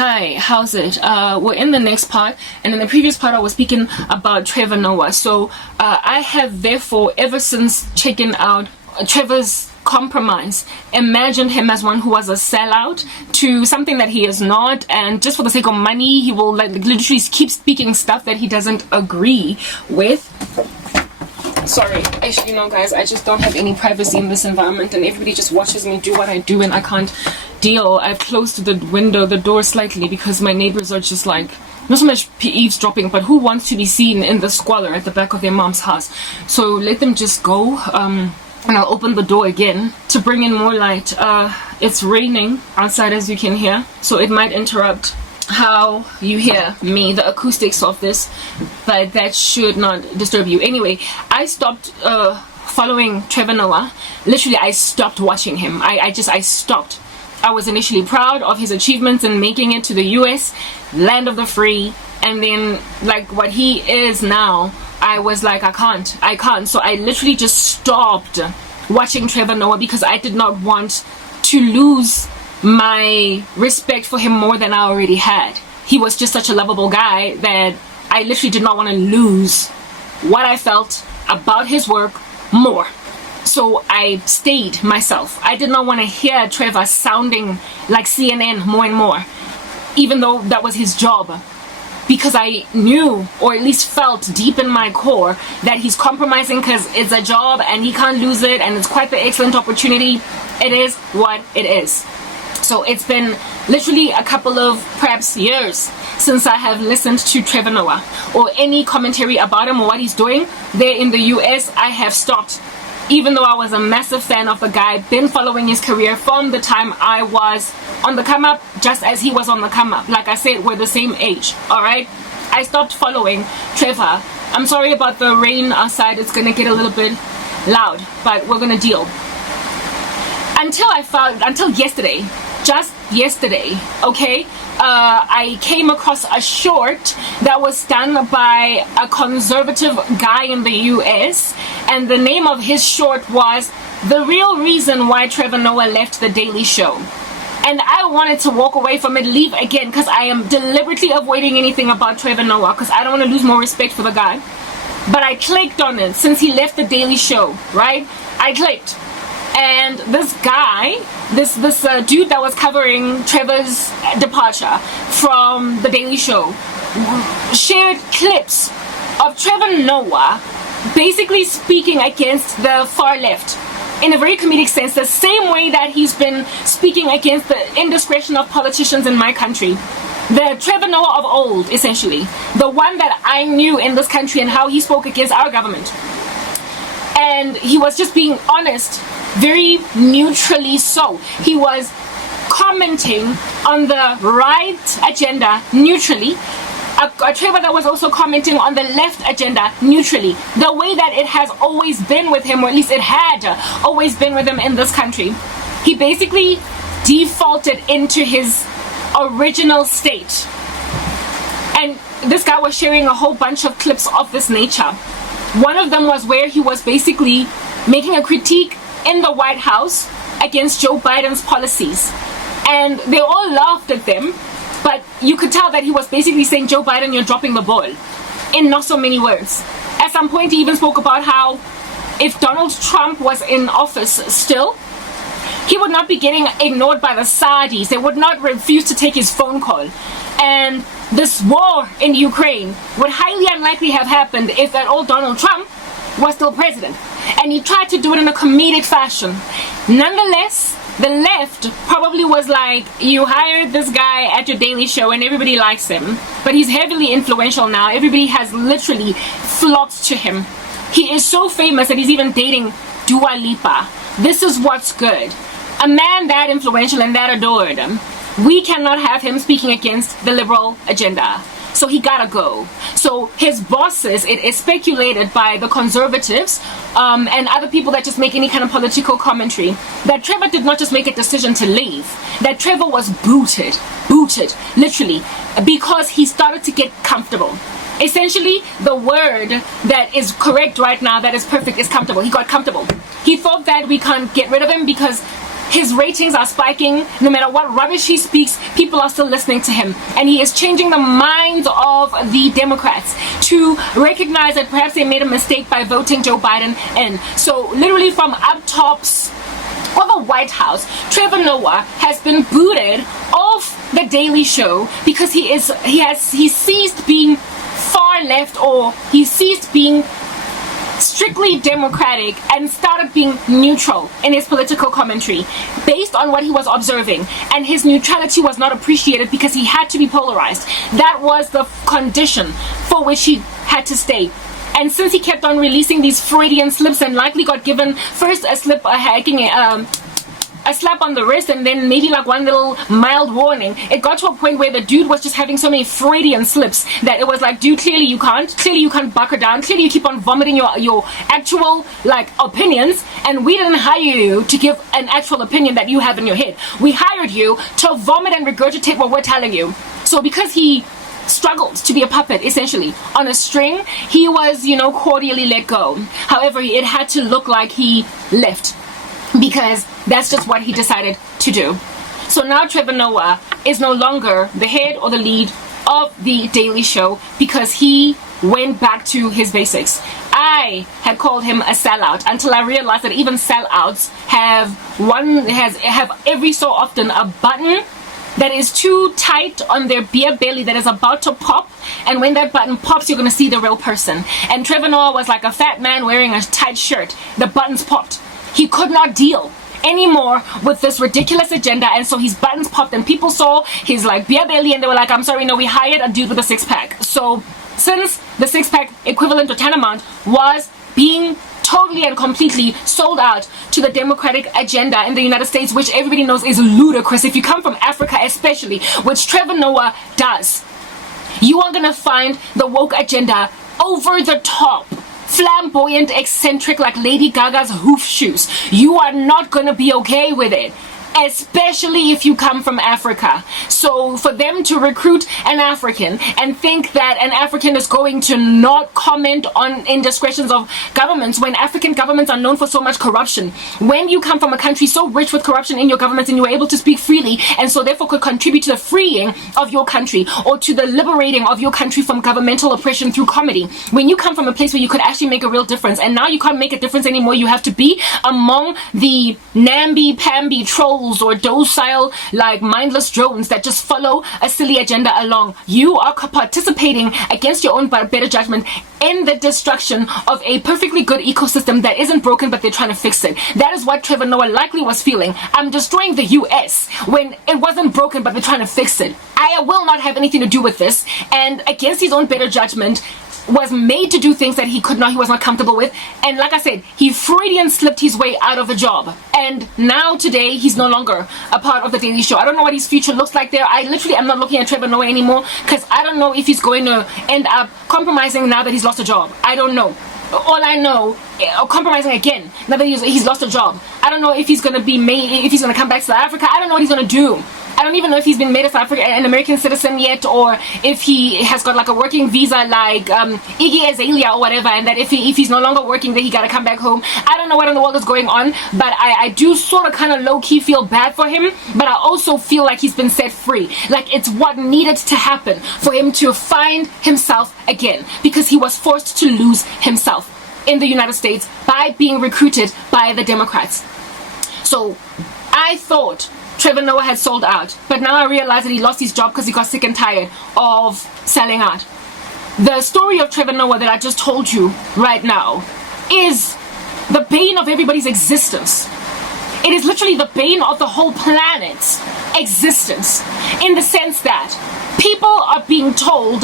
Hi, how's it? We're in the next part, and in the previous part I was speaking about Trevor Noah. So I have therefore, ever since checking out Trevor's compromise, imagined him as one who was a sellout to something that he is not, and just for the sake of money he will like literally keep speaking stuff that he doesn't agree with. Sorry, actually no guys, I just don't have any privacy in this environment and everybody just watches me do what I do and I can't deal. I've closed the door slightly because my neighbors are just like, not so much eavesdropping, but who wants to be seen in the squalor at the back of their mom's house? So let them just go, and I'll open the door again to bring in more light. It's raining outside as you can hear, so it might interrupt how you hear me, the acoustics of this, but that should not disturb you. Anyway, I stopped following Trevor Noah. Literally, I stopped watching him. I stopped. I was initially proud of his achievements in making it to the US, land of the free, and then like what he is now, I was like, I can't. So I literally just stopped watching Trevor Noah because I did not want to lose my respect for him more than I already had. He was just such a lovable guy that I literally did not want to lose what I felt about his work more. So I stayed myself. I did not want to hear Trevor sounding like CNN more and more, even though that was his job, because I knew, or at least felt deep in my core, that he's compromising because it's a job and he can't lose it and it's quite the excellent opportunity. It is what it is. So it's been literally a couple of perhaps years since I have listened to Trevor Noah or any commentary about him or what he's doing there in the US. I have stopped, even though I was a massive fan of the guy, been following his career from the time I was on the come up, just as he was on the come up. Like I said, we're the same age, all right? I stopped following Trevor. I'm sorry about the rain outside. It's gonna get a little bit loud, but we're gonna deal. Until yesterday, just yesterday, okay, I came across a short that was done by a conservative guy in the US, and the name of his short was "The Real Reason Why Trevor Noah Left the Daily Show." And I wanted to walk away from it, leave again, because I am deliberately avoiding anything about Trevor Noah because I don't want to lose more respect for the guy. But I clicked on it since he left the Daily Show, right? I clicked. And this guy, this dude that was covering Trevor's departure from the Daily Show, shared clips of Trevor Noah basically speaking against the far left in a very comedic sense, the same way that he's been speaking against the indiscretion of politicians in my country. The Trevor Noah of old, essentially. The one that I knew in this country and how he spoke against our government. And he was just being honest, very neutrally so. He was commenting on the right agenda neutrally. A Trevor that was also commenting on the left agenda neutrally. The way that it has always been with him, or at least it had always been with him in this country. He basically defaulted into his original state. And this guy was sharing a whole bunch of clips of this nature. One of them was where he was basically making a critique in the White House against Joe Biden's policies. And they all laughed at them, but you could tell that he was basically saying, Joe Biden, you're dropping the ball, in not so many words. At some point he even spoke about how if Donald Trump was in office still, he would not be getting ignored by the Saudis. They would not refuse to take his phone call. And this war in Ukraine would highly unlikely have happened if that old Donald Trump was still president. And he tried to do it in a comedic fashion. Nonetheless, the left probably was like, you hired this guy at your Daily Show and everybody likes him, but he's heavily influential now. Everybody has literally flocked to him. He is so famous that he's even dating Dua Lipa. This is what's good. A man that influential and that adored, we cannot have him speaking against the liberal agenda. So he gotta go. So his bosses, it is speculated by the conservatives and other people that just make any kind of political commentary, that Trevor did not just make a decision to leave, that Trevor was booted, literally, because he started to get comfortable. Essentially, the word that is correct right now, that is perfect, is comfortable. He got comfortable. He thought that we can't get rid of him because his ratings are spiking. No matter what rubbish he speaks, people are still listening to him. And he is changing the minds of the Democrats to recognize that perhaps they made a mistake by voting Joe Biden in. So literally from up tops of the White House, Trevor Noah has been booted off the Daily Show because he ceased being far left, or he ceased being strictly democratic and started being neutral in his political commentary based on what he was observing, and his neutrality was not appreciated because he had to be polarized. That was the condition for which he had to stay. And since he kept on releasing these Freudian slips and likely got given first a slip a slap on the wrist and then maybe like one little mild warning, it got to a point where the dude was just having so many Freudian slips that it was like, dude, clearly you can't buckle down, clearly you keep on vomiting your actual like opinions, and we didn't hire you to give an actual opinion that you have in your head. We hired you to vomit and regurgitate what we're telling you. So because he struggled to be a puppet essentially on a string, he was, cordially let go. However, it had to look like he left, because that's just what he decided to do. So now Trevor Noah is no longer the head or the lead of the Daily Show because he went back to his basics. I had called him a sellout until I realized that even sellouts have every so often a button that is too tight on their beer belly that is about to pop, and when that button pops, you're going to see the real person. And Trevor Noah was like a fat man wearing a tight shirt. The buttons popped. He could not deal anymore with this ridiculous agenda, and so his buttons popped and people saw his like beer belly and they were like, I'm sorry, no, we hired a dude with a six-pack. So since the six-pack equivalent or tantamount was being totally and completely sold out to the Democratic agenda in the United States, which everybody knows is ludicrous if you come from Africa especially, which Trevor Noah does, you are gonna find the woke agenda over the top, flamboyant, eccentric, like Lady Gaga's hoof shoes. You are not gonna be okay with it, especially if you come from Africa. So for them to recruit an African and think that an African is going to not comment on indiscretions of governments, when African governments are known for so much corruption, when you come from a country so rich with corruption in your government and you were able to speak freely and so therefore could contribute to the freeing of your country or to the liberating of your country from governmental oppression through comedy, when you come from a place where you could actually make a real difference, and now you can't make a difference anymore, you have to be among the namby-pamby trolls or docile, like mindless drones that just follow a silly agenda along. You are participating against your own better judgment in the destruction of a perfectly good ecosystem that isn't broken, but they're trying to fix it. That is what Trevor Noah likely was feeling. I'm destroying the US when it wasn't broken, but they're trying to fix it. I will not have anything to do with this, and against his own better judgment was made to do things that he was not comfortable with. And like I said, he Freudian slipped his way out of a job, and now today he's no longer a part of the Daily Show. I don't know what his future looks like there. I literally am not looking at Trevor Noah anymore because I don't know if he's going to end up compromising now that he's lost a job. I don't know. All I know, compromising again now that he's lost a job. I don't know if he's going to if he's going to come back to South Africa. I don't know what he's going to do. I don't even know if he's been made a South African, an American citizen yet, or if he has got like a working visa like Iggy Azalea or whatever, and that if he's no longer working, then he got to come back home. I don't know what in the world is going on, but I do sort of kind of low-key feel bad for him, but I also feel like he's been set free. Like it's what needed to happen for him to find himself again, because he was forced to lose himself in the United States by being recruited by the Democrats. So I thought Trevor Noah had sold out, but now I realize that he lost his job because he got sick and tired of selling out. The story of Trevor Noah that I just told you right now is the bane of everybody's existence. It is literally the bane of the whole planet's existence, in the sense that people are being told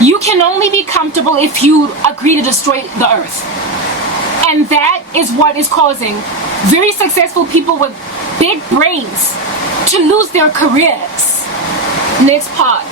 you can only be comfortable if you agree to destroy the earth. And that is what is causing very successful people with big brains to lose their careers. Next part.